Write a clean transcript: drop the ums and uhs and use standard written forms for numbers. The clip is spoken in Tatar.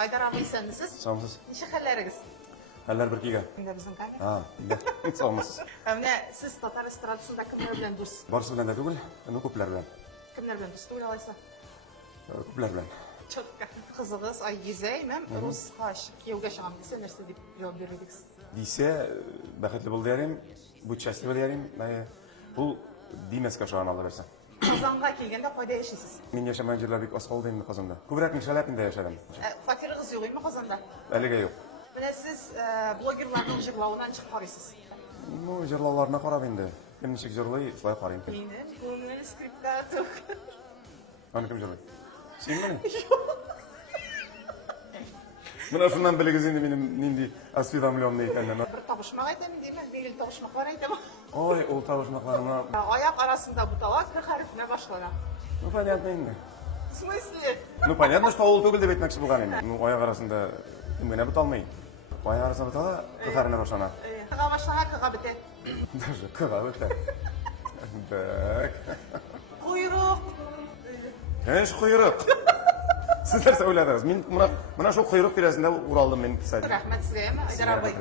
Айдар абый сәнсез. Саумсыз. Ничек хәлләрегез? Хәлләр бер кигән. Инде безнең кайда? Саумсыз. Менә сез татар эстрадасында кемнәр белән дус? Барысы белән дә түгел, күпләр белән. Кемнәр белән дус түгел алайса? Күпләр белән. Чотка. Кызыгыз Айгизә имам рус хаш. Кияүгә чыгам дисә нәрсә дип җавап бирдегез? Дисә, бәхетле бул дәрим, бу счастливый дәрим. Бул димәскә шаган алып берсә. Казанга килгәндә кайда яшисез? Мин яшәмәгән җирләр бик аз калды инде Казанда. Күбрәк Мишәләпендә яшәдем. Фатирыгыз юк име Казанда? Әлегә юк. Менә сез блогерларның җырлавынан чыгып карыйсыз. Ну, җырлауларына карап инде. Кем ничек җырлый, шулай карыйм. Минем күңел скриптта тук. Аны кем җырлый? Син менә? Менә шуннан белегез инде минем нинди осведомленный икәнне. Бер табышмак әйтәм димме? Бигел табышмаклар әйтәм. Ой, ул тавышмакларына. Аяк арасында буталак бер хәрефне башлана. Ну, понятно инде. В смысле? Ну, понятно, что ул түгел дип әйтмәкче булган инде. Ну, аяк арасында кем генә буталмый. Аяк арасында бутала, кыһарына башлана. Кыга башлана, кыга бетә. Даже кыга бетә. Так. Куйрык. Эш куйрык. Сез нәрсә уйладыгыз? Мин менә шул куйрык тирәсендә уралдым мин кисәдә. Рәхмәт сезгә, Айдар абый.